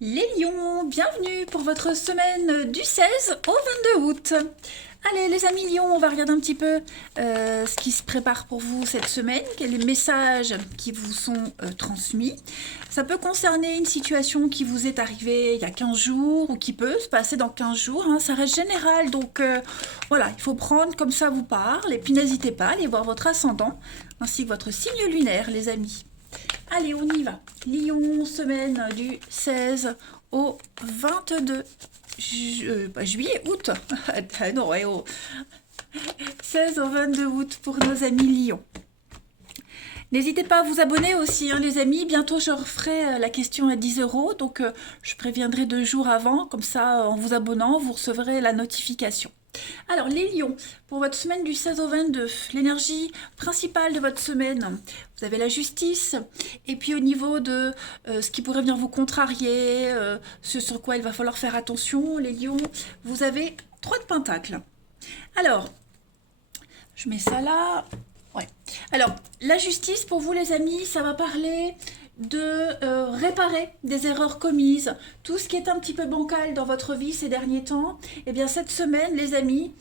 Les lions, bienvenue pour votre semaine du 16 au 22 août. Allez les amis lions, on va regarder un petit peu ce qui se prépare pour vous cette semaine, quels sont les messages qui vous sont transmis. Ça peut concerner une situation qui vous est arrivée il y a 15 jours ou qui peut se passer dans 15 jours, hein. Ça reste général, donc voilà, il faut prendre comme ça vous parle. Et puis n'hésitez pas à aller voir votre ascendant ainsi que votre signe lunaire les amis. Allez, on y va. Lion, semaine du 16 au 22 juillet, août. Ah non, ouais, 16 au 22 août pour nos amis Lion. N'hésitez pas à vous abonner aussi, hein, les amis. Bientôt, je referai la question à 10 euros. Donc, je préviendrai 2 jours avant. Comme ça, en vous abonnant, vous recevrez la notification. Alors, les lions, pour votre semaine du 16 au 22, l'énergie principale de votre semaine, vous avez la justice. Et puis, au niveau de ce qui pourrait venir vous contrarier, ce sur quoi il va falloir faire attention, les lions, vous avez 3 de pentacles. Alors, je mets ça là. Ouais. Alors, la justice, pour vous les amis, ça va parler de réparer des erreurs commises, tout ce qui est un petit peu bancal dans votre vie ces derniers temps. Eh bien, cette semaine, les amis,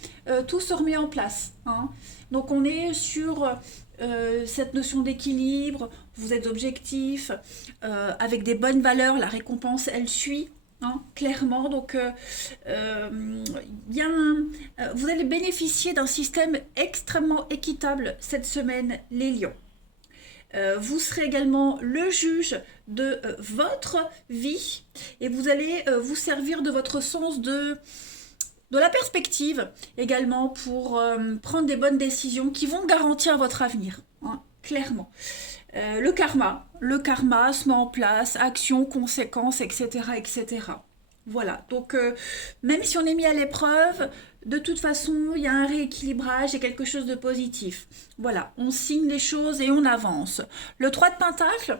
tout se remet en place, hein. Donc, on est sur cette notion d'équilibre, vous êtes objectif, avec des bonnes valeurs, la récompense, elle suit. Hein, clairement, donc vous allez bénéficier d'un système extrêmement équitable cette semaine, les lions. Vous serez également le juge de votre vie et vous allez vous servir de votre sens de la perspective également pour prendre des bonnes décisions qui vont garantir votre avenir, hein, clairement. Le karma se met en place, actions, conséquences, etc., etc. Voilà, donc même si on est mis à l'épreuve, de toute façon, il y a un rééquilibrage et quelque chose de positif. Voilà, on signe les choses et on avance. Le 3 de Pentacle,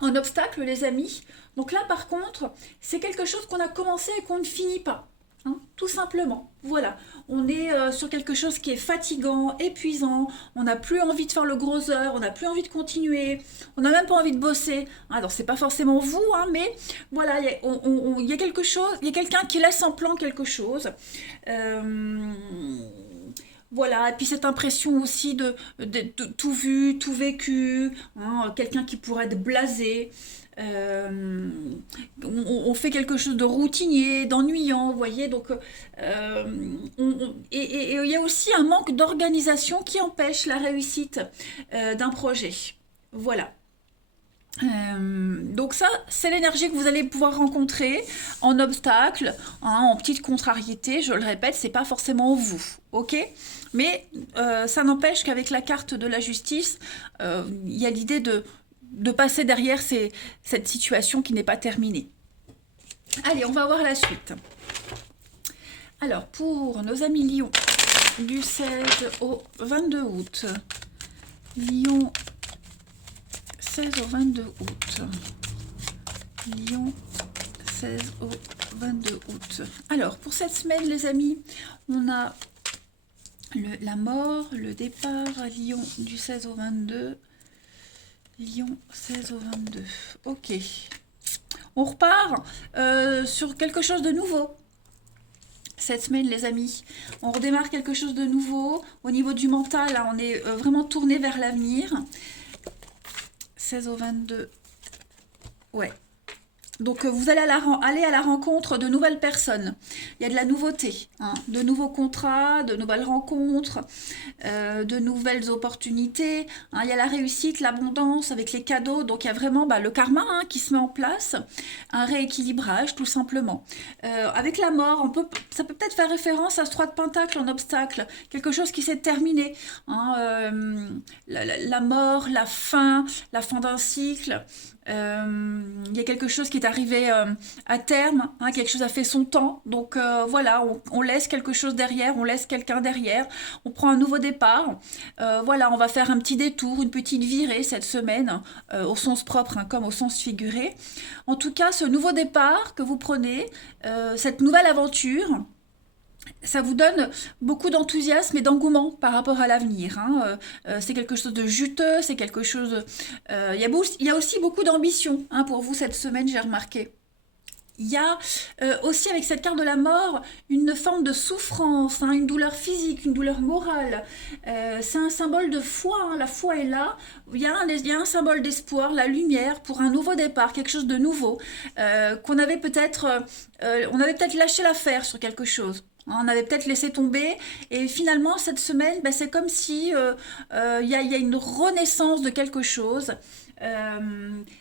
en obstacle, les amis. Donc là, par contre, c'est quelque chose qu'on a commencé et qu'on ne finit pas, hein, tout simplement. Voilà, on est sur quelque chose qui est fatigant, épuisant, on n'a plus envie de faire le gros heure, on n'a plus envie de continuer, on n'a même pas envie de bosser. Alors c'est pas forcément vous, hein, mais voilà, il y a quelque chose, il y a quelqu'un qui laisse en plan quelque chose. Euh, voilà, et puis cette impression aussi de tout vu, tout vécu, hein, quelqu'un qui pourrait être blasé. Euh, on fait quelque chose de routinier, d'ennuyant, vous voyez. Donc, et il y a aussi un manque d'organisation qui empêche la réussite d'un projet. Voilà. Donc ça, c'est l'énergie que vous allez pouvoir rencontrer en obstacle, hein, en petite contrariété. Je le répète, c'est pas forcément vous, ok? Mais ça n'empêche qu'avec la carte de la justice, il y a l'idée de passer derrière cette situation qui n'est pas terminée. Allez, on va voir la suite. Alors, pour nos amis Lion, du 16 au 22 août, Lion 16 au 22 août. Lyon, 16 au 22 août. Alors, pour cette semaine, les amis, on a la mort, le départ, Lyon du 16 au 22. Lyon, 16 au 22. Ok. On repart sur quelque chose de nouveau. Cette semaine, les amis, on redémarre quelque chose de nouveau. Au niveau du mental, là, on est vraiment tourné vers l'avenir. 16 au 22. Ouais. Donc vous allez aller à la rencontre de nouvelles personnes. Il y a de la nouveauté, hein, de nouveaux contrats, de nouvelles rencontres, de nouvelles opportunités, hein. Il y a la réussite, l'abondance avec les cadeaux. Donc il y a vraiment le karma, hein, qui se met en place, un rééquilibrage tout simplement. Avec la mort, ça peut peut-être faire référence à ce 3 de Pentacle en obstacle, quelque chose qui s'est terminé, hein, la mort, la fin d'un cycle. Il y a quelque chose qui est arrivé à terme, hein, quelque chose a fait son temps, donc voilà, on laisse quelque chose derrière, on laisse quelqu'un derrière, on prend un nouveau départ. Voilà, on va faire un petit détour, une petite virée cette semaine, au sens propre, hein, comme au sens figuré. En tout cas, ce nouveau départ que vous prenez, cette nouvelle aventure, ça vous donne beaucoup d'enthousiasme et d'engouement par rapport à l'avenir, hein. C'est quelque chose de juteux, c'est quelque chose... Il y a aussi beaucoup d'ambition, hein, pour vous cette semaine, j'ai remarqué. Il y a aussi avec cette carte de la mort une forme de souffrance, hein, une douleur physique, une douleur morale. C'est un symbole de foi, hein, la foi est là. Il y a un symbole d'espoir, la lumière pour un nouveau départ, quelque chose de nouveau, on avait peut-être lâché l'affaire sur quelque chose. Hein, on avait peut-être laissé tomber et finalement cette semaine, ben, c'est comme si il y a une renaissance de quelque chose.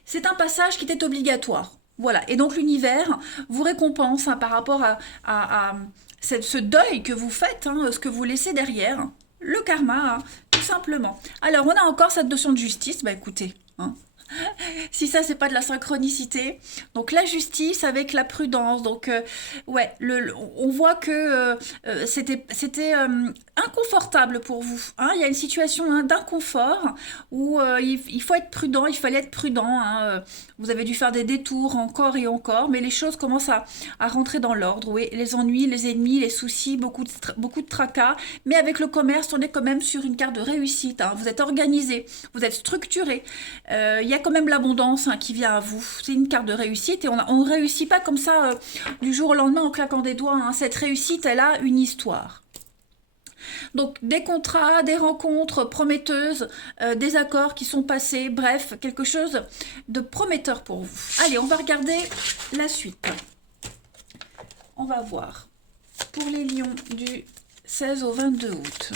C'est un passage qui était obligatoire. Voilà, et donc l'univers vous récompense hein, par rapport à ce deuil que vous faites, hein, ce que vous laissez derrière, le karma, hein, tout simplement. Alors on a encore cette notion de justice, bah écoutez, hein, si ça c'est pas de la synchronicité. Donc la justice avec la prudence. Donc ouais, on voit que c'était inconfortable pour vous. Hein. Il y a une situation hein, d'inconfort où il faut être prudent, il fallait être prudent. Hein. Vous avez dû faire des détours encore et encore, mais les choses commencent à rentrer dans l'ordre. Oui, les ennuis, les ennemis, les soucis, beaucoup de tracas. Mais avec le commerce, on est quand même sur une carte de réussite. Hein. Vous êtes organisé, vous êtes structuré. Il y a quand même l'abondance hein, qui vient à vous. C'est une carte de réussite et on ne réussit pas comme ça du jour au lendemain en claquant des doigts. Hein. Cette réussite, elle a une histoire. Donc des contrats, des rencontres prometteuses, des accords qui sont passés, bref, quelque chose de prometteur pour vous. Allez, on va regarder la suite. On va voir pour les lions du 16 au 22 août.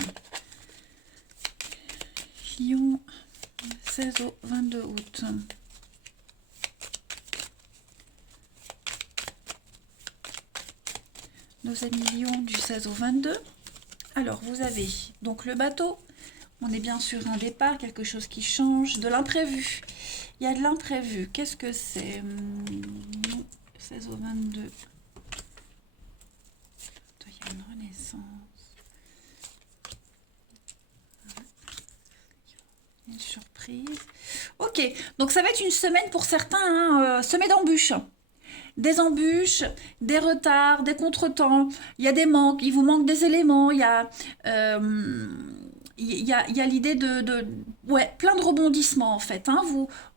Lions 16 au 22 août. Nos amis lions du 16 au 22. Alors, vous avez donc le bateau. On est bien sur un départ, quelque chose qui change, de l'imprévu. Il y a de l'imprévu. Qu'est-ce que c'est 16 au 22. Il y a une renaissance. Une surprise. Ok, donc ça va être une semaine pour certains hein, semée d'embûches. Des embûches, des retards, des contretemps, il y a des manques, il vous manque des éléments, il y a l'idée ouais, plein de rebondissements en fait. Hein.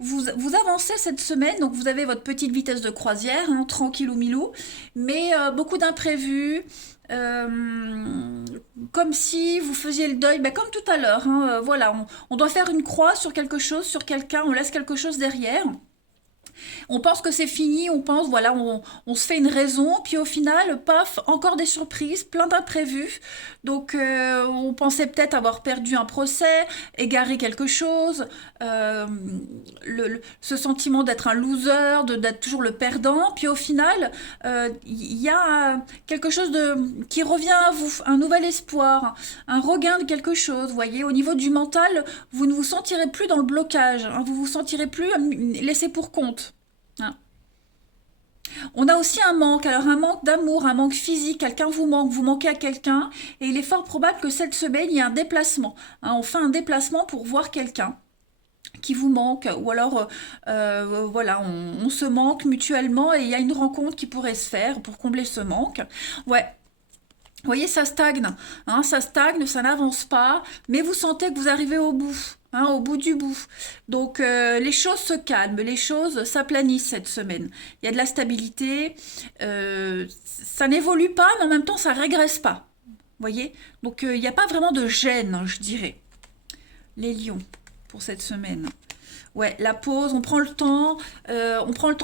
Vous avancez cette semaine, donc vous avez votre petite vitesse de croisière, hein, tranquille ou milou, mais beaucoup d'imprévus, comme si vous faisiez le deuil, ben, comme tout à l'heure. Hein, voilà, on doit faire une croix sur quelque chose, sur quelqu'un, on laisse quelque chose derrière. On pense que c'est fini, on pense, voilà, on se fait une raison, puis au final, paf, encore des surprises, plein d'imprévus. Donc, on pensait peut-être avoir perdu un procès, égaré quelque chose, ce sentiment d'être un loser, d'être toujours le perdant, puis au final, il y a quelque chose qui revient à vous, un nouvel espoir, un regain de quelque chose, vous voyez, au niveau du mental, vous ne vous sentirez plus dans le blocage, hein, vous vous sentirez plus laissé pour compte. Hein. On a aussi un manque, alors un manque d'amour, un manque physique, quelqu'un vous manque, vous manquez à quelqu'un, et il est fort probable que cette semaine, il y ait un déplacement. Hein, on fait un déplacement pour voir quelqu'un qui vous manque, ou alors voilà, on se manque mutuellement et il y a une rencontre qui pourrait se faire pour combler ce manque. Ouais. Vous voyez, ça stagne, hein, ça n'avance pas, mais vous sentez que vous arrivez au bout. Hein, au bout du bout. Donc les choses se calment, les choses s'aplanissent cette semaine. Il y a de la stabilité, ça n'évolue pas, mais en même temps ça régresse pas. Vous voyez? Donc il n'y a pas vraiment de gêne, je dirais. Les lions pour cette semaine. Ouais, la pause, on prend le temps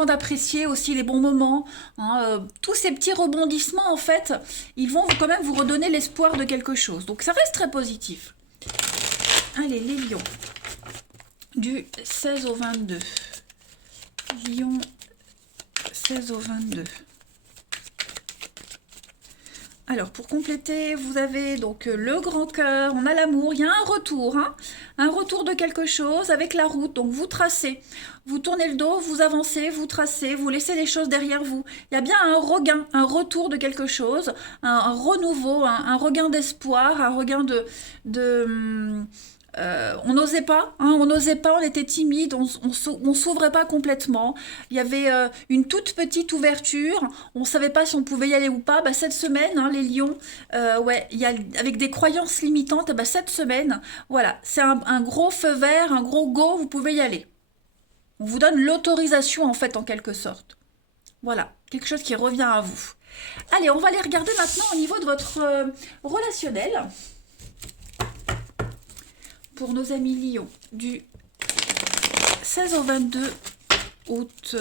d'apprécier aussi les bons moments. Hein, tous ces petits rebondissements, en fait, ils vont quand même vous redonner l'espoir de quelque chose. Donc ça reste très positif. Allez, les lions. Du 16 au 22. Lion 16 au 22. Alors, pour compléter, vous avez donc le grand cœur, on a l'amour, il y a un retour, hein, un retour de quelque chose avec la route. Donc, vous tracez, vous tournez le dos, vous avancez, vous tracez, vous laissez les choses derrière vous. Il y a bien un regain, un retour de quelque chose, un renouveau, un regain d'espoir, un regain on n'osait pas, hein, on était timide, on s'ouvrait pas complètement. Il y avait une toute petite ouverture, on savait pas si on pouvait y aller ou pas. Bah, cette semaine, hein, les lions, ouais, avec des croyances limitantes, bah, cette semaine, voilà, c'est un gros feu vert, un gros go, vous pouvez y aller. On vous donne l'autorisation en fait, en quelque sorte. Voilà, quelque chose qui revient à vous. Allez, on va aller regarder maintenant au niveau de votre relationnel. Pour nos amis Lion, du 16 au 22 août.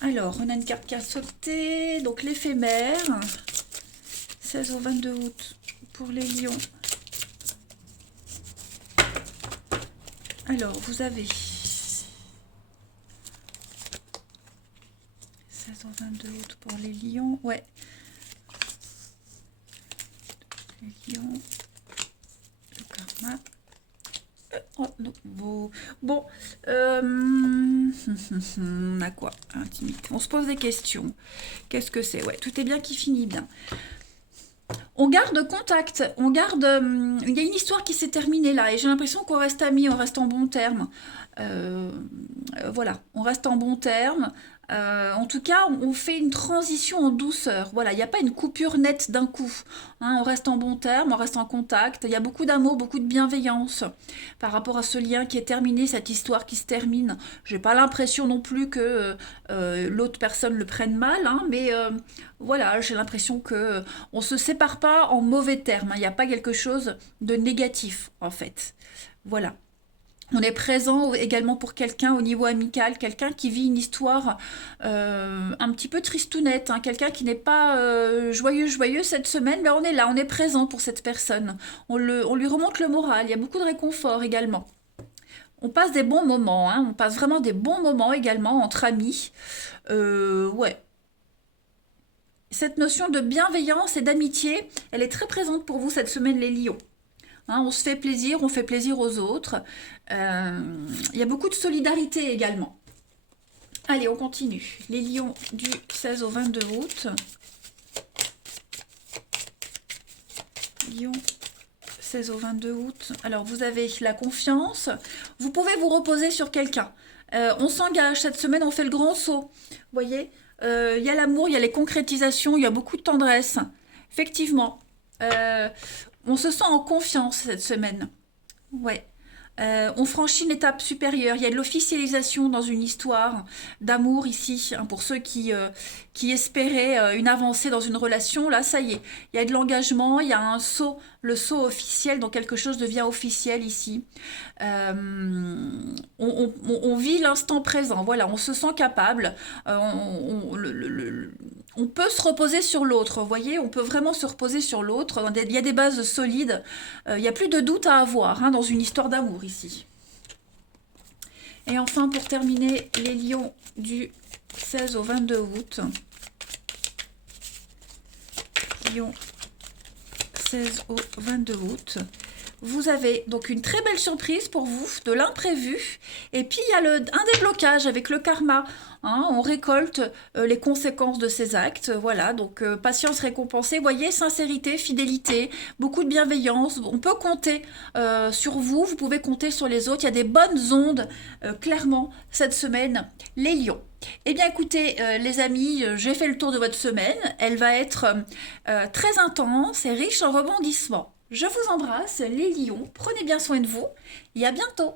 Alors, on a une carte qui a sauté. Donc, l'éphémère. 16 au 22 août pour les lions. Alors, vous avez 16 au 22 août pour les lions. Ouais. Les lions. Le karma. Oh, non. Bon. On a quoi? Intimité. On se pose des questions. Qu'est-ce que c'est? Ouais, tout est bien qui finit bien. On garde contact, on garde... il y a une histoire qui s'est terminée là, et j'ai l'impression qu'on reste amis, on reste en bon terme. Voilà, on reste en bon terme. En tout cas, on fait une transition en douceur. Voilà, il n'y a pas une coupure nette d'un coup. Hein, on reste en bon terme, on reste en contact. Il y a beaucoup d'amour, beaucoup de bienveillance par rapport à ce lien qui est terminé, cette histoire qui se termine. J'ai pas l'impression non plus que l'autre personne le prenne mal, hein, mais voilà, j'ai l'impression que on se sépare pas en mauvais termes. Hein. Il n'y a pas quelque chose de négatif en fait. Voilà. On est présent également pour quelqu'un au niveau amical, quelqu'un qui vit une histoire un petit peu tristounette, hein, quelqu'un qui n'est pas joyeux cette semaine, mais on est là, on est présent pour cette personne. On lui remonte le moral, il y a beaucoup de réconfort également. On passe des bons moments, hein, on passe vraiment des bons moments également entre amis. Ouais. Cette notion de bienveillance et d'amitié, elle est très présente pour vous cette semaine, les lions. Hein, on se fait plaisir, on fait plaisir aux autres. Il y a beaucoup de solidarité également. Allez, on continue. Les lions du 16 au 22 août. Lions 16 au 22 août. Alors, vous avez la confiance. Vous pouvez vous reposer sur quelqu'un. On s'engage. Cette semaine, on fait le grand saut. Vous voyez, il y a l'amour, il y a les concrétisations, il y a beaucoup de tendresse. Effectivement. On se sent en confiance cette semaine. Ouais. On franchit une étape supérieure. Il y a de l'officialisation dans une histoire d'amour ici. Hein, pour ceux qui espéraient une avancée dans une relation, là, ça y est. Il y a de l'engagement, il y a un saut, le saut officiel, donc quelque chose devient officiel ici. On vit l'instant présent. Voilà, on se sent capable. On peut se reposer sur l'autre, vous voyez, on peut vraiment se reposer sur l'autre. Il y a des bases solides, il n'y a plus de doute à avoir hein, dans une histoire d'amour ici. Et enfin, pour terminer, les lions du 16 au 22 août. Lions 16 au 22 août. Vous avez donc une très belle surprise pour vous, de l'imprévu. Et puis, il y a un déblocage avec le karma. Hein, on récolte les conséquences de ces actes. Voilà, donc patience récompensée. Vous voyez, sincérité, fidélité, beaucoup de bienveillance. On peut compter sur vous, vous pouvez compter sur les autres. Il y a des bonnes ondes, clairement, cette semaine. Les lions. Eh bien, écoutez, les amis, j'ai fait le tour de votre semaine. Elle va être très intense et riche en rebondissements. Je vous embrasse, les lions. Prenez bien soin de vous et à bientôt.